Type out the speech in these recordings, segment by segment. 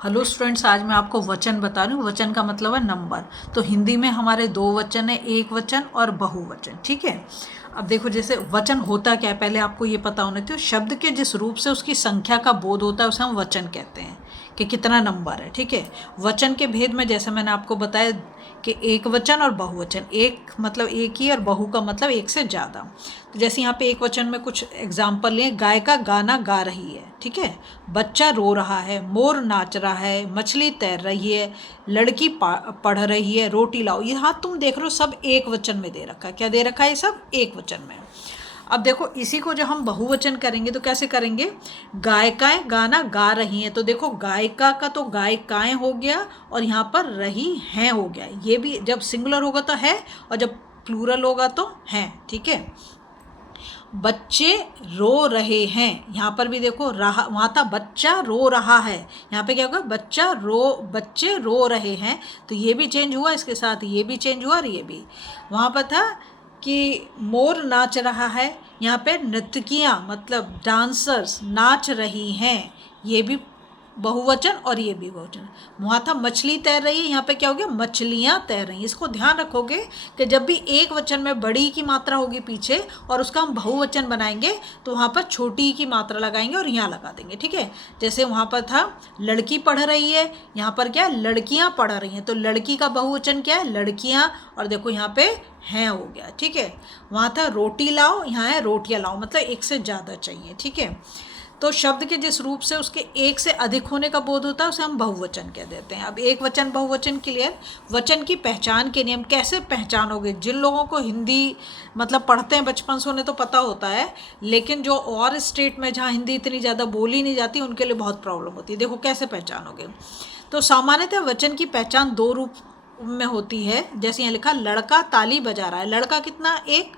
Hello students, आज मैं आपको वचन बता रही हूँ। वचन का मतलब है नंबर। तो हिंदी में हमारे दो वचन है, एक वचन और बहुवचन। ठीक है। अब देखो, जैसे वचन होता क्या है, पहले आपको ये पता होना चाहिए। शब्द के जिस रूप से उसकी संख्या का बोध होता है उसे हम वचन कहते हैं, कि कितना नंबर है। ठीक है। वचन के भेद में जैसे मैंने आपको बताया कि एक वचन और बहुवचन। एक मतलब एक ही, और बहु का मतलब एक से ज़्यादा। तो जैसे यहाँ पे एक वचन में कुछ एग्जाम्पल लें। गाय का गाना गा रही है। ठीक है। बच्चा रो रहा है, मोर नाच रहा है, मछली तैर रही है, लड़की पढ़ रही है, रोटी लाओ। यहाँ तुम देख रहे हो सब एक वचन में दे रखा है। क्या दे रखा है? ये सब एक वचन में। अब देखो, इसी को जो हम बहुवचन करेंगे तो कैसे करेंगे? गायिकाएं गाना गा रही हैं, तो देखो गायिका का तो गायिकाएं हो गया, और यहाँ पर रही हैं हो गया। ये भी जब सिंगुलर होगा तो है, और जब प्लूरल होगा तो हैं। ठीक है। बच्चे रो रहे हैं, यहाँ पर भी देखो रहा, वहाँ था बच्चा रो रहा है, यहाँ पे क्या होगा? बच्चे रो रहे हैं। तो ये भी चेंज हुआ, इसके साथ ये भी चेंज हुआ, और ये भी। वहाँ पर था कि मोर नाच रहा है, यहाँ पे नर्तकियाँ मतलब डांसर्स नाच रही हैं, ये भी बहुवचन और ये भी बहुवचन। वहाँ था मछली तैर रही है, यहाँ पे क्या हो गया? मछलियाँ तैर रही हैं। इसको ध्यान रखोगे कि जब भी एक वचन में बड़ी की मात्रा होगी पीछे और उसका हम बहुवचन बनाएंगे तो वहाँ पर छोटी की मात्रा लगाएंगे और यहाँ लगा देंगे। ठीक है। जैसे वहाँ पर था लड़की पढ़ रही है, यहाँ पर क्या है? लड़कियाँ पढ़ रही हैं। तो लड़की का बहुवचन क्या है? लड़कियाँ। और देखो यहाँ पे हैं हो गया। ठीक है। वहाँ था रोटी लाओ, यहाँ है रोटियाँ लाओ, मतलब एक से ज़्यादा चाहिए। ठीक है। तो शब्द के जिस रूप से उसके एक से अधिक होने का बोध होता है उसे हम बहुवचन कह देते हैं। अब एक वचन बहुवचन क्लियर। वचन की पहचान के नियम कैसे पहचानोगे? जिन लोगों को हिंदी मतलब पढ़ते हैं बचपन से उन्हें तो पता होता है, लेकिन जो और स्टेट में जहाँ हिंदी इतनी ज़्यादा बोली नहीं जाती उनके लिए बहुत प्रॉब्लम होती है। देखो कैसे पहचानोगे। तो सामान्यतः वचन की पहचान दो रूप में होती है। जैसे यहाँ लिखा लड़का ताली बजा रहा है। लड़का कितना? एक।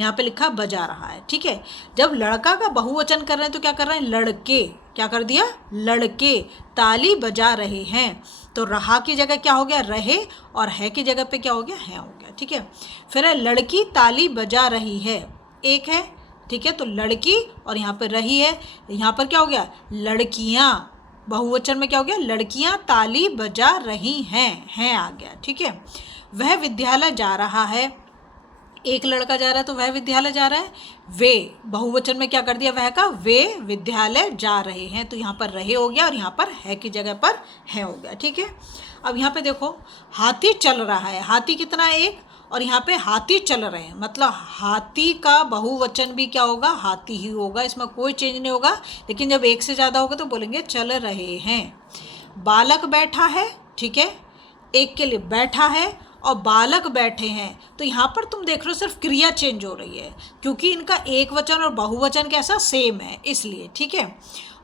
यहाँ पे लिखा बजा रहा है। ठीक है। जब लड़का का बहुवचन कर रहे हैं तो क्या कर रहे हैं? लड़के। क्या कर दिया? लड़के ताली बजा रहे हैं। तो रहा की जगह क्या हो गया? रहे। और है की जगह पे क्या हो गया? है हो गया। ठीक है। फिर है लड़की ताली बजा रही है, एक है। ठीक है। तो लड़की और यहाँ पे रही है, यहाँ पर क्या हो गया? लड़कियाँ। बहुवचन में क्या हो गया? लड़कियाँ ताली बजा रही हैं आ गया। ठीक है। वह विद्यालय जा रहा है, एक लड़का जा रहा है तो वह विद्यालय जा रहा है। वे बहुवचन में क्या कर दिया? वह का। वे विद्यालय जा रहे हैं, तो यहाँ पर रहे हो गया और यहाँ पर है की जगह पर है हो गया। ठीक है। अब यहाँ पे देखो हाथी चल रहा है। हाथी कितना है? एक। और यहाँ पे हाथी चल रहे हैं, मतलब हाथी का बहुवचन भी क्या होगा? हाथी ही होगा, इसमें कोई चेंज नहीं होगा। लेकिन जब एक से ज़्यादा होगा तो बोलेंगे चल रहे हैं। बालक बैठा है। ठीक है। एक के लिए बैठा है और बालक बैठे हैं, तो यहाँ पर तुम देख रहे हो सिर्फ क्रिया चेंज हो रही है, क्योंकि इनका एक वचन और बहुवचन कैसा? सेम है, इसलिए। ठीक है।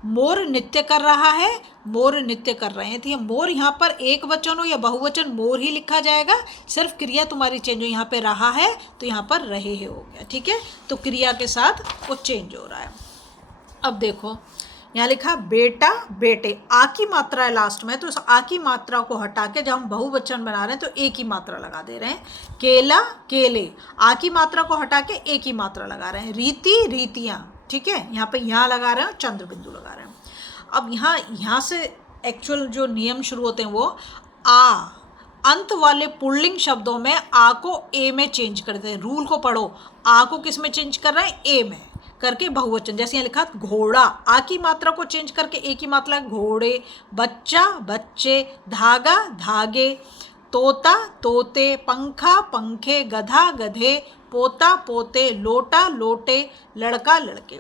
मोर नृत्य कर रहा है, मोर नृत्य कर रहे हैं। तो ये मोर यहाँ पर एक वचन हो या बहुवचन, मोर ही लिखा जाएगा। सिर्फ क्रिया तुम्हारी चेंज हो, यहाँ पे रहा है तो यहाँ पर रहे हो गया। ठीक है। तो क्रिया के साथ वो चेंज हो रहा है। अब देखो यहाँ लिखा बेटा बेटे, आ की मात्रा है लास्ट में, तो उस आ की मात्रा को हटा के जब हम बहुवचन बना रहे हैं तो एक ही मात्रा लगा दे रहे हैं। केला केले, आ की मात्रा को हटा के एक ही मात्रा लगा रहे हैं। रीति रीतियाँ। ठीक है। यहाँ पे यहाँ लगा रहे हैं, चंद्र बिंदु लगा रहे हैं। अब यहाँ से एक्चुअल जो नियम शुरू होते हैं वो आ अंत वाले पुल्लिंग शब्दों में आ को ए में चेंज कर देते हैं। रूल को पढ़ो। आ को किस में चेंज कर रहे हैं? ए में करके बहुवचन। जैसे यहाँ लिखा घोड़ा, आ की मात्रा को चेंज करके एक ही मात्रा घोड़े। बच्चा बच्चे, धागा धागे, तोता तोते, पंखा पंखे, गधा गधे, पोता पोते, लोटा लोटे, लड़का लड़के।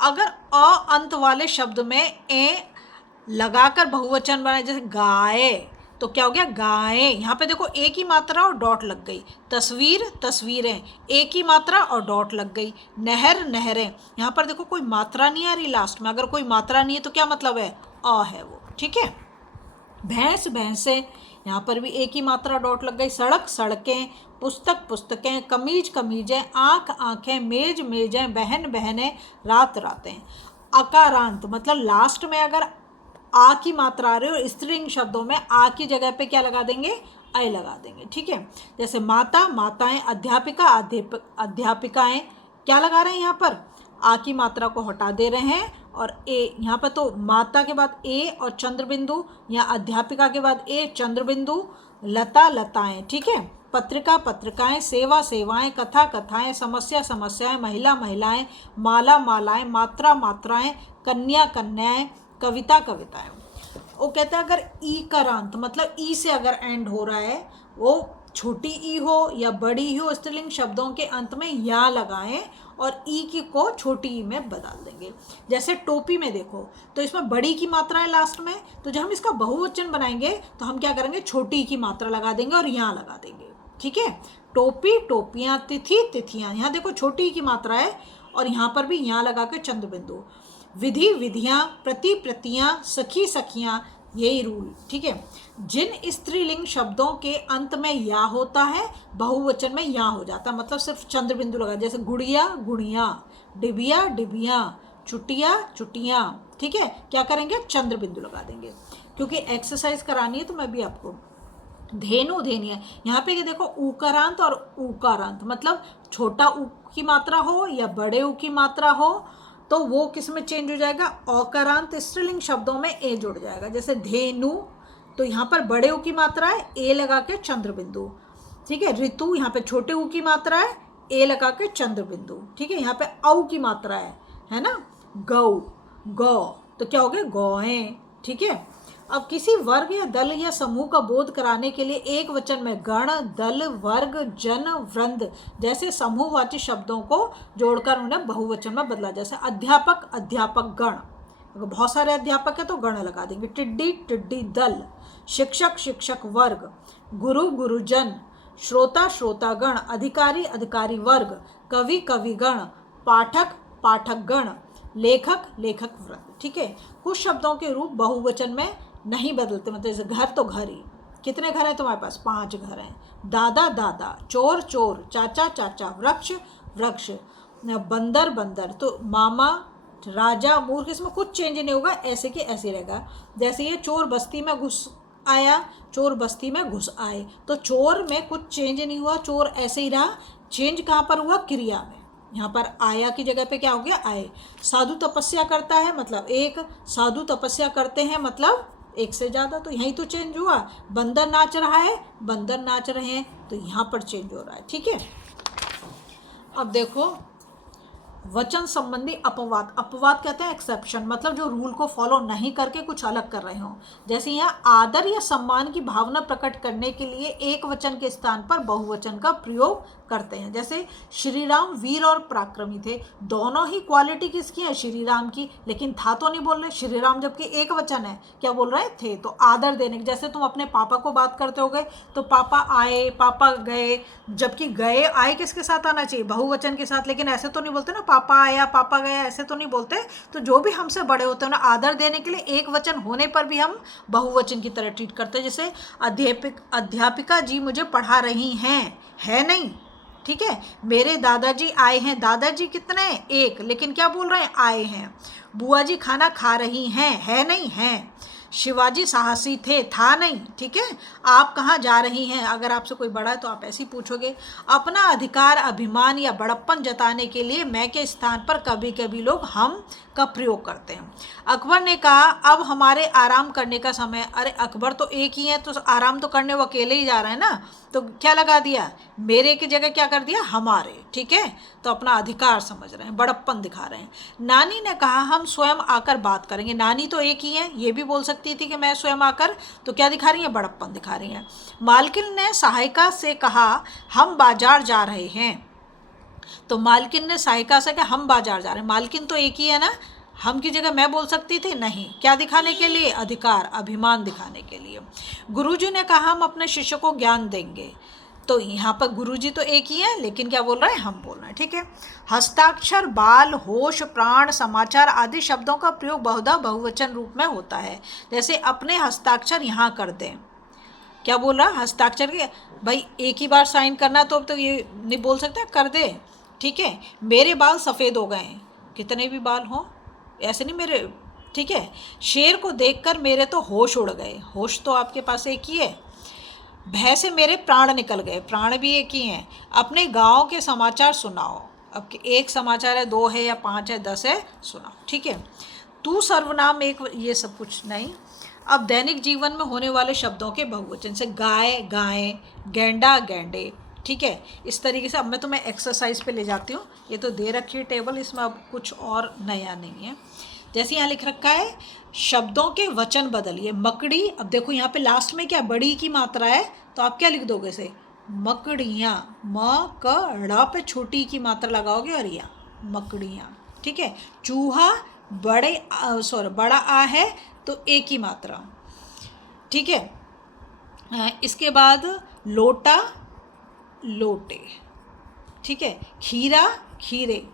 अगर अ अंत वाले शब्द में ए लगाकर बहुवचन बनाए, जैसे गाय, तो क्या हो गया? गायें। यहाँ पे देखो एक ही मात्रा और डॉट लग गई। तस्वीर तस्वीरें, एक ही मात्रा और डॉट लग गई। नहर नहरें, यहाँ पर देखो कोई मात्रा नहीं आ रही लास्ट में। अगर कोई मात्रा नहीं है तो क्या मतलब है? अ है वो। ठीक है। भैंस भैंसें, यहाँ पर भी एक ही मात्रा डॉट लग गई। सड़क सड़कें, पुस्तक पुस्तकें, कमीज कमीजें, आँख आँखें, मेज मेजें, बहन बहनें, रात रातें। अकारांत मतलब लास्ट में अगर आ की मात्रा आ रही है और स्त्रीलिंग शब्दों में आ की जगह पे क्या लगा देंगे? अय लगा देंगे। ठीक है। जैसे माता माताएं, अध्यापिका अध्यापिकाएं, क्या लगा रहे हैं यहाँ पर? आ की मात्रा को हटा दे रहे हैं और ए, यहाँ पर तो माता के बाद ए और चंद्र बिंदु, यहाँ अध्यापिका के बाद ए चंद्र बिंदु, लता लताएं, ठीक है, पत्रिका पत्रिकाएं, सेवा सेवाएं, कथा कथाएं, समस्या समस्याएं, महिला महिलाएं, माला मालाएं, मात्रा मात्राएं, कन्या कन्याएं, कविता कविताएं। वो कहता है अगर ई करांत मतलब ई से अगर एंड हो रहा है, वो छोटी ई हो या बड़ी ई हो, स्त्रीलिंग शब्दों के अंत में या लगाएं और ई की को छोटी ई में बदल देंगे। जैसे टोपी में देखो तो इसमें बड़ी की मात्रा है लास्ट में, तो जब हम इसका बहुवचन बनाएंगे तो हम क्या करेंगे, छोटी की मात्रा लगा देंगे और यहाँ लगा देंगे, ठीक है। टोपी टोपियाँ, तिथि तिथियाँ, यहाँ देखो छोटी की मात्रा है और यहाँ पर भी यहाँ लगा के चंद्र बिंदु। विधि विधियाँ, प्रति प्रतियाँ, सखी सखियाँ, यही रूल, ठीक है। जिन स्त्रीलिंग शब्दों के अंत में या होता है बहुवचन में या हो जाता है, मतलब सिर्फ चंद्र बिंदु लगा, जैसे गुड़िया गुड़िया, डिबिया डिबिया, चुटिया चुटियाँ, ठीक है। क्या करेंगे, चंद्र बिंदु लगा देंगे। क्योंकि एक्सरसाइज करानी है तो मैं भी आपको धेनु धेनिया, यहाँ पे देखो उकारांत और उकारांत, मतलब छोटा उ की मात्रा हो या बड़े उ की मात्रा हो तो वो किस में चेंज हो जाएगा, औकारांत स्त्रीलिंग शब्दों में ए जुड़ जाएगा। जैसे धेनु तो यहाँ पर बड़े उ की मात्रा है, ए लगा के चंद्र बिंदु, ठीक है। ऋतु यहाँ पे छोटे उ की मात्रा है, ए लगा के चंद्र बिंदु, ठीक है। यहाँ पे औ की मात्रा है ना, गौ गौ, तो क्या हो गया, गौएं, ठीक है। अब किसी वर्ग या दल या समूह का बोध कराने के लिए एक वचन में गण, दल, वर्ग, जन, वृंद जैसे समूहवाची शब्दों को जोड़कर उन्हें बहुवचन में बदला। जैसे अध्यापक अध्यापक गण, अगर बहुत सारे अध्यापक है तो गण लगा देंगे। टिड्डी टिड्डी दल, शिक्षक शिक्षक वर्ग, गुरु गुरुजन, श्रोता श्रोतागण, अधिकारी अधिकारी वर्ग, कवि कविगण, पाठक पाठकगण, लेखक लेखक वृंद, ठीक है। कुछ शब्दों के रूप बहुवचन में नहीं बदलते, मतलब जैसे घर तो घर ही, कितने घर हैं तुम्हारे पास, 5 घर हैं। दादा दादा, चोर चोर, चाचा चाचा, वृक्ष वृक्ष, बंदर बंदर, तो मामा राजा मूर्ख, इसमें कुछ चेंज नहीं होगा, ऐसे के ऐसे रहेगा। जैसे ये चोर बस्ती में घुस आया, चोर बस्ती में घुस आए, तो चोर में कुछ चेंज नहीं हुआ, चोर ऐसे ही रहा। चेंज कहाँ पर हुआ, क्रिया में, यहाँ पर आया की जगह पे क्या हो गया, आए। साधु तपस्या करता है मतलब एक, साधु तपस्या करते हैं मतलब एक से ज़्यादा, तो यहीं तो चेंज हुआ। बंदर नाच रहा है, बंदर नाच रहे हैं, तो यहाँ पर चेंज हो रहा है, ठीक है। अब देखो वचन संबंधी अपवाद, अपवाद कहते हैं एक्सेप्शन, मतलब जो रूल को फॉलो नहीं करके कुछ अलग कर रहे हो। जैसे यहाँ आदर या सम्मान की भावना प्रकट करने के लिए एक वचन के स्थान पर बहुवचन का प्रयोग करते हैं। जैसे श्री राम वीर और पराक्रमी थे, दोनों ही क्वालिटी किसकी है, श्री राम की, लेकिन था तो नहीं बोल रहे श्री राम, जबकि एक वचन है, क्या बोल रहे थे, तो आदर देने। जैसे तुम अपने पापा को बात करते हो गए तो पापा आए पापा गए, जबकि गए आए किसके साथ आना चाहिए, बहुवचन के साथ, लेकिन ऐसे तो नहीं बोलते ना पापा आया पापा गया, ऐसे तो नहीं बोलते। तो जो भी हमसे बड़े होते हैं ना, आदर देने के लिए एक वचन होने पर भी हम बहुवचन की तरह ट्रीट करते हैं। जैसे अध्यापिका जी मुझे पढ़ा रही हैं, है नहीं, ठीक है। मेरे दादाजी आए हैं, दादाजी कितने हैं, एक, लेकिन क्या बोल रहे हैं, आए हैं। बुआ जी खाना खा रही हैं, है नहीं, हैं। शिवाजी साहसी थे, था नहीं, ठीक है। आप कहाँ जा रही हैं, अगर आपसे कोई बड़ा है तो आप ऐसे ही पूछोगे। अपना अधिकार अभिमान या बड़प्पन जताने के लिए मैं के स्थान पर कभी कभी लोग हम का प्रयोग करते हैं। अकबर ने कहा अब हमारे आराम करने का समय, अरे अकबर तो एक ही है, तो आराम तो करने वो अकेले ही जा रहे हैं ना, तो क्या लगा दिया, मेरे की जगह क्या कर दिया, हमारे, ठीक है। तो अपना अधिकार समझ रहे हैं, बड़प्पन दिखा रहे हैं। नानी ने कहा हम स्वयं आकर बात करेंगे, नानी तो एक ही है, ये भी बोल सकती थी कि मैं स्वयं आकर, तो क्या दिखा रही है, बड़प्पन दिखा रही हैं। मालकिन ने सहायिका से कहा हम बाजार जा रहे हैं, तो मालकिन ने सहायिका से कहा हम बाजार जा रहे हैं, मालकिन तो एक ही है ना, हम की जगह मैं बोल सकती थी, नहीं, क्या दिखाने के लिए, अधिकार अभिमान दिखाने के लिए। गुरुजी ने कहा हम अपने शिष्य को ज्ञान देंगे, तो यहाँ पर गुरुजी तो एक ही है, लेकिन क्या बोल रहे हैं, हम बोल रहे हैं, ठीक है। हस्ताक्षर, बाल, होश, प्राण, समाचार आदि शब्दों का प्रयोग बहुधा बहुवचन रूप में होता है। जैसे अपने हस्ताक्षर यहाँ कर दें, क्या बोल रहा, हस्ताक्षर के भाई एक ही बार साइन करना, तो ये नहीं बोल सकते कर दे, ठीक है। मेरे बाल सफ़ेद हो गए, कितने भी बाल हों, ऐसे नहीं मेरे, ठीक है। शेर को देखकर मेरे तो होश उड़ गए, होश तो आपके पास एक ही है। भय से मेरे प्राण निकल गए, प्राण भी एक ही हैं। अपने गांव के समाचार सुनाओ, अब एक समाचार है, 2 है या 5 है, 10 है, सुनाओ, ठीक है। तू सर्वनाम एक, ये सब कुछ नहीं। अब दैनिक जीवन में होने वाले शब्दों के बहुवचन से गाय गायें, गेंडा गेंडे, ठीक है। इस तरीके से अब मैं तुम्हें एक्सरसाइज पे ले जाती हूँ। ये तो दे रखी है टेबल, इसमें अब कुछ और नया नहीं है। जैसे यहाँ लिख रखा है शब्दों के वचन बदलिए। मकड़ी, अब देखो यहाँ पे लास्ट में क्या बड़ी की मात्रा है, तो आप क्या लिख दोगे इसे, मकड़ियाँ। म क ड़ पे छोटी की मात्रा लगाओगे और या मकड़ियाँ, ठीक है। चूहा बड़े बड़ा आ है तो ए की मात्रा, ठीक है। इसके बाद लोटा लोटे, ठीक है। खीरा खीरे,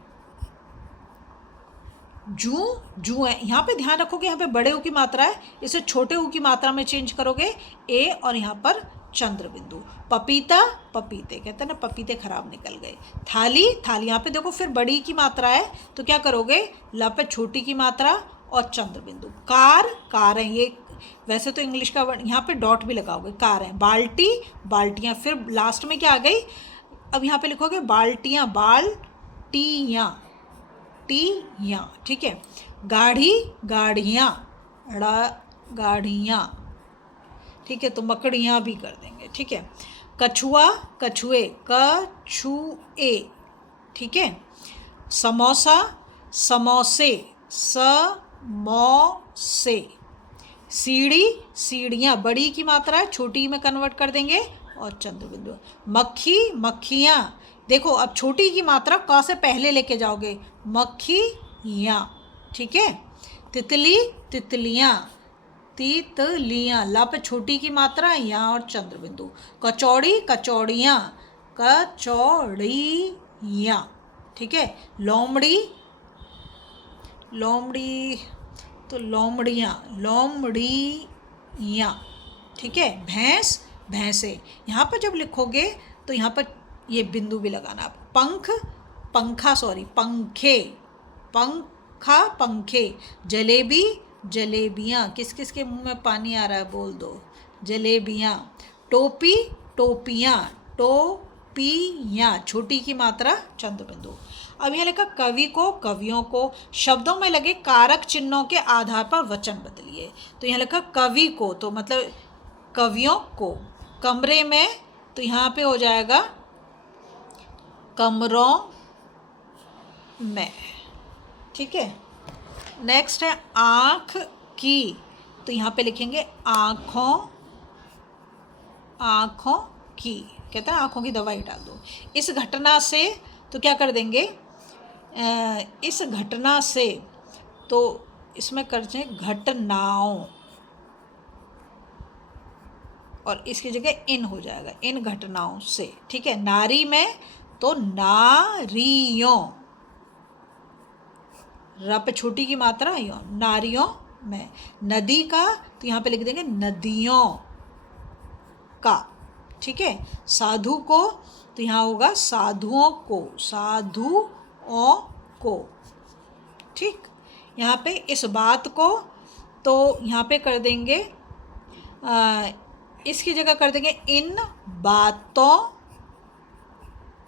जू जू है। यहाँ पे ध्यान रखोगे यहाँ पे बड़े ऊ की मात्रा है, इसे छोटे ऊ की मात्रा में चेंज करोगे ए, और यहाँ पर चंद्र बिंदु। पपीता पपीते, कहते हैं ना पपीते खराब निकल गए। थाली थाली, यहाँ पे देखो फिर बड़ी की मात्रा है तो क्या करोगे, ला पे छोटी की मात्रा और चंद्र बिंदु। कार कार है, ये वैसे तो इंग्लिश का वर्ड, यहाँ पे डॉट भी लगाओगे, कार है। बाल्टी बाल्टियाँ, फिर लास्ट में क्या आ गई, अब यहाँ पे लिखोगे बाल्टियाँ, बाल्टियाँ टियाँ, ठीक है। गाढ़ी गाढ़ियाँ, गाढ़ियाँ, ठीक है। तो मकड़ियाँ भी कर देंगे, ठीक है। कछुआ कछुए, कछुए, ठीक है। समोसा समोसे, समोसे। सीढ़ी सीढ़ियाँ, बड़ी की मात्रा है छोटी में कन्वर्ट कर देंगे और चंद्र बिंदु। मक्खी मक्खियाँ, देखो अब छोटी की मात्रा क से पहले लेके जाओगे, मक्खियाँ, ठीक है। तितली तितलियाँ, तितलियाँ, ला पे छोटी की मात्रा यहाँ और चंद्र बिंदु। कचौड़ी कचौड़ियाँ, कचौड़ियाँ, ठीक है। लोमड़ी लोमड़ी, तो लोमड़ियाँ, लोमड़ियाँ, ठीक है। भैंस भैंसे, यहाँ पर जब लिखोगे तो यहाँ पर ये बिंदु भी लगाना। पंख पंखा, पंखे, पंखा पंखे। जलेबी जलेबियाँ, किस किस के मुंह में पानी आ रहा है बोल दो, जलेबियाँ। टोपी टोपियाँ, टोपियाँ, छोटी की मात्रा चंद्र बिंदु। अब यहाँ लिखा कवि को कवियों को, शब्दों में लगे कारक चिन्हों के आधार पर वचन बदलिए। तो यहाँ लिखा कवि को, तो मतलब कवियों को। कमरे में, तो यहाँ पे हो जाएगा कमरों में, ठीक है। नेक्स्ट है आँख की, तो यहाँ पे लिखेंगे आँखों, आँखों की, कहते हैं आँखों की दवाई डाल दो। इस घटना से, तो क्या कर देंगे, इस घटना से, तो इसमें कर दें घटनाओं, और इसकी जगह इन हो जाएगा, इन घटनाओं से, ठीक है। नारी में, तो नारियों, र पे छोटी की मात्रा यो, नारियों में। नदी का, तो यहाँ पे लिख देंगे नदियों का, ठीक है। साधु को, तो यहाँ होगा साधुओं को, साधुओं को, ठीक। यहाँ पे इस बात को, तो यहाँ पे कर देंगे इसकी जगह कर देंगे इन बातों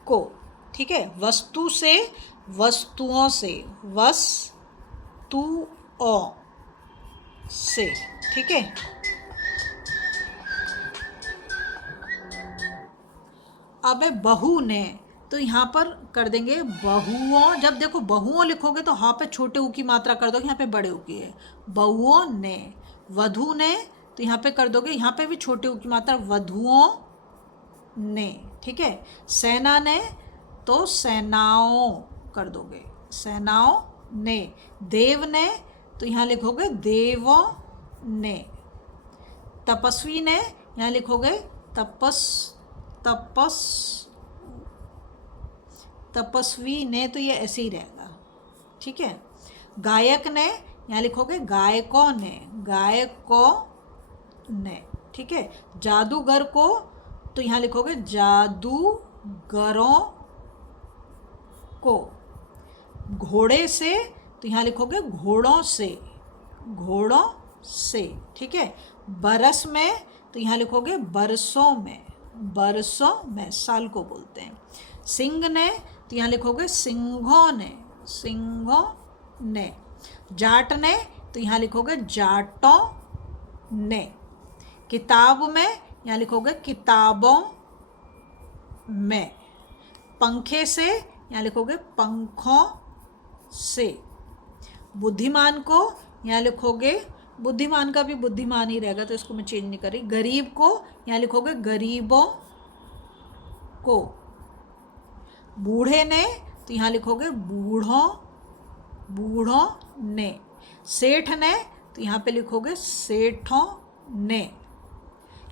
को, ठीक है। वस्तु से वस्तुओं से, वस्तुओं से, ठीक है। अब है बहू ने, तो यहाँ पर कर देंगे बहुओं। जब देखो बहुओं लिखोगे तो हाँ पे छोटे ऊ की मात्रा कर दोगे, यहाँ पे बड़े ऊ की है, बहुओं ने। वधू ने, तो यहाँ पे कर दोगे, यहाँ पे भी छोटे ऊ की मात्रा, वधुओं ने, ठीक है। सेना ने, तो सेनाओं कर दोगे, सेनाओं ने। देव ने, तो यहाँ लिखोगे देवों ने। तपस्वी ने, यहाँ लिखोगे तपस्वी ने, तो ये ऐसे ही रहेगा, ठीक है। गायक ने, यहाँ लिखोगे गायकों ने, गायकों ने, ठीक है। जादूगर को, तो यहाँ लिखोगे जादूगरों को। घोड़े से, तो यहाँ लिखोगे घोड़ों से, घोड़ों से, ठीक है। बरस में, तो यहाँ लिखोगे बरसों में, बरसों में, साल को बोलते हैं। सिंह ने, तो यहाँ लिखोगे सिंहों ने, सिंहों ने। जाट ने, तो यहाँ लिखोगे जाटों ने। किताब में यहाँ लिखोगे किताबों में। पंखे से यहाँ लिखोगे पंखों से। बुद्धिमान को यहाँ लिखोगे, बुद्धिमान का भी बुद्धिमान ही रहेगा तो इसको मैं चेंज नहीं करी। गरीब को यहाँ लिखोगे गरीबों को। बूढ़े ने तो यहाँ लिखोगे बूढ़ों बूढ़ों ने। सेठ ने तो यहाँ पे लिखोगे सेठों ने।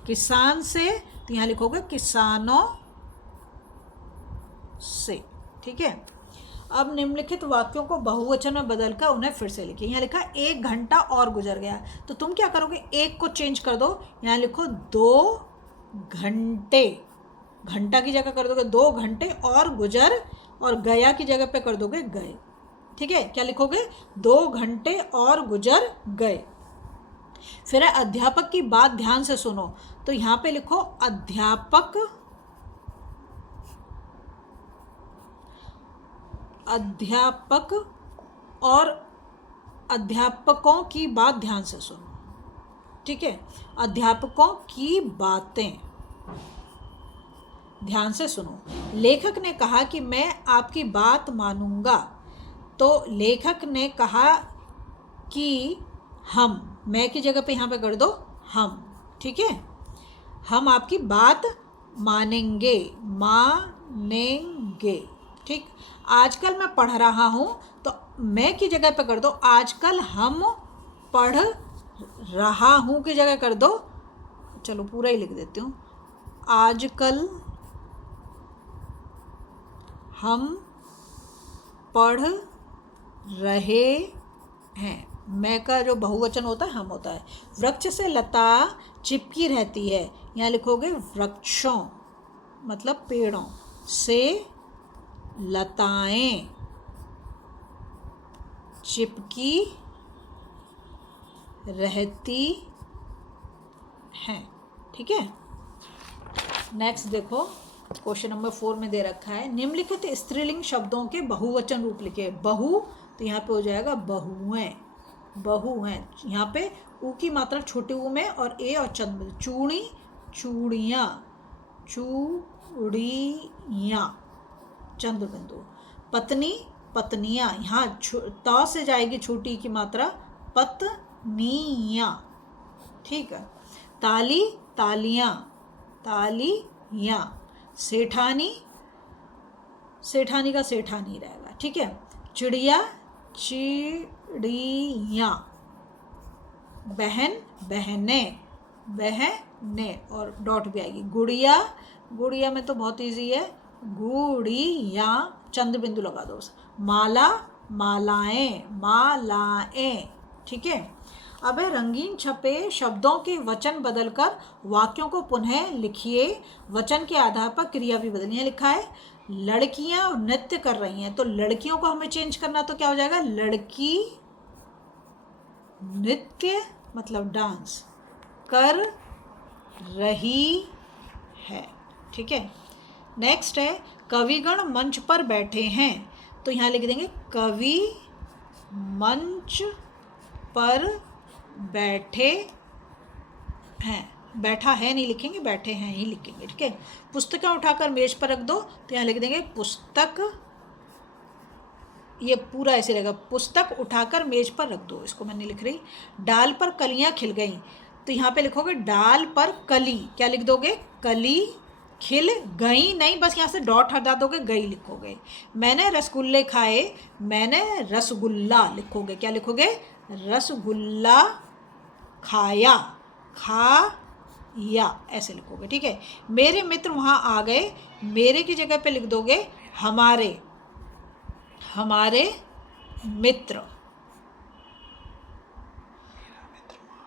किसान से तो यहाँ लिखोगे किसानों से। ठीक है। अब निम्नलिखित वाक्यों को बहुवचन में बदलकर उन्हें फिर से लिखिए। यहाँ लिखा 1 घंटा और गुजर गया, तो तुम क्या करोगे, एक को चेंज कर दो, यहाँ लिखो 2 घंटे। घंटा की जगह कर दोगे 2 घंटे और गुजर, और गया की जगह पे कर दोगे गए। ठीक है, क्या लिखोगे 2 घंटे और गुजर गए। फिर है अध्यापक की बात ध्यान से सुनो, तो यहाँ पे लिखो अध्यापक और अध्यापकों की बात ध्यान से सुनो। ठीक है, अध्यापकों की बातें ध्यान से सुनो। लेखक ने कहा कि मैं आपकी बात मानूंगा, तो लेखक ने कहा कि हम, मैं की जगह पे यहाँ पे कर दो हम। ठीक है, हम आपकी बात मानेंगे, मानेंगे। ठीक, आजकल मैं पढ़ रहा हूँ, तो मैं की जगह पे कर दो आजकल हम पढ़ रहा हूँ की जगह कर दो, चलो पूरा ही लिख देती हूँ, आजकल हम पढ़ रहे हैं। मैं का जो बहुवचन होता है हम होता है। वृक्ष से लता चिपकी रहती है, यहाँ लिखोगे वृक्षों, मतलब पेड़ों से लताएं चिपकी रहती हैं। ठीक है, नेक्स्ट देखो क्वेश्चन नंबर 4 में दे रखा है, निम्नलिखित स्त्रीलिंग शब्दों के बहुवचन रूप लिखे। बहु तो यहाँ पे हो जाएगा बहुएं, बहु हैं। यहाँ पे ऊ की मात्रा छोटी ऊ में और ए और चंद। चूड़ी चूड़ियाँ, चूड़ियाँ चंद्र बिंदु। पत्नी पत्नियाँ, यहाँ त से जाएगी छोटी की मात्रा पत्नियाँ। ठीक है, ताली तालियाँ, तालियाँ। सेठानी, सेठानी का सेठानी रहेगा। ठीक है, चिड़िया चिड़ियाँ। बहन बहने, बहने और डॉट भी आएगी। गुड़िया, गुड़िया में तो बहुत इजी है, गुड़िया चंद्र बिंदु लगा दो। माला मालाएं, मालाएं। ठीक है, अब रंगीन छपे शब्दों के वचन बदलकर वाक्यों को पुनः लिखिए। वचन के आधार पर क्रिया भी बदलिए। लिखा है लड़कियां नृत्य कर रही हैं, तो लड़कियों को हमें चेंज करना, तो क्या हो जाएगा, लड़की नृत्य मतलब डांस कर रही है। ठीक है, नेक्स्ट है कविगण मंच पर बैठे हैं, तो यहाँ लिख देंगे कवि मंच पर बैठे हैं। बैठा है नहीं लिखेंगे, बैठे हैं ही लिखेंगे। ठीक है, पुस्तकें उठाकर मेज पर रख दो, तो यहाँ लिख देंगे पुस्तक, ये पूरा ऐसे रहेगा, पुस्तक उठाकर मेज पर रख दो, इसको मैं नहीं लिख रही। डाल पर कलियां खिल गईं, तो यहाँ पे लिखोगे डाल पर कली, क्या लिख दोगे, कली खिल गई नहीं, बस यहाँ से डॉट हटा दोगे, गई लिखोगे। मैंने रसगुल्ले खाए, मैंने रसगुल्ला लिखोगे, क्या लिखोगे, रसगुल्ला खाया, खाया ऐसे लिखोगे। ठीक है, मेरे मित्र वहाँ आ गए, मेरे की जगह पे लिख दोगे हमारे, हमारे मित्र।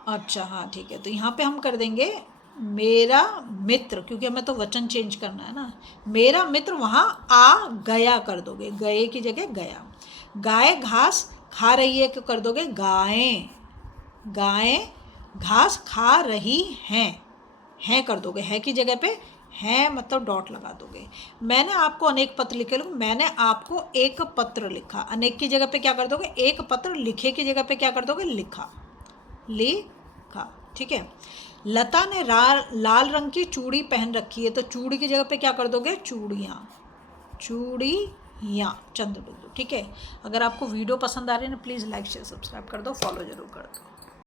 अच्छा हाँ ठीक है, तो यहाँ पे हम कर देंगे मेरा मित्र, क्योंकि हमें तो वचन चेंज करना है ना। मेरा मित्र वहाँ आ गया कर दोगे, गए की जगह गया। गाय घास खा रही है, क्यों कर दोगे गायें, गायें घास खा रही हैं, हैं कर दोगे, है की जगह पे हैं मतलब डॉट लगा दोगे। मैंने आपको अनेक पत्र लिखे, मैंने आपको एक पत्र लिखा, अनेक की जगह पे क्या कर दोगे एक पत्र, लिखे की जगह पे क्या कर दोगे लिखा, लिखा। ठीक है। लता ने लाल रंग की चूड़ी पहन रखी है, तो चूड़ी की जगह पे क्या कर दोगे चूड़ियाँ, चूड़ियाँ चंद्रबिंदु। ठीक है। अगर आपको वीडियो पसंद आ रही है ना प्लीज़ लाइक शेयर सब्सक्राइब कर दो, फॉलो जरूर कर दो।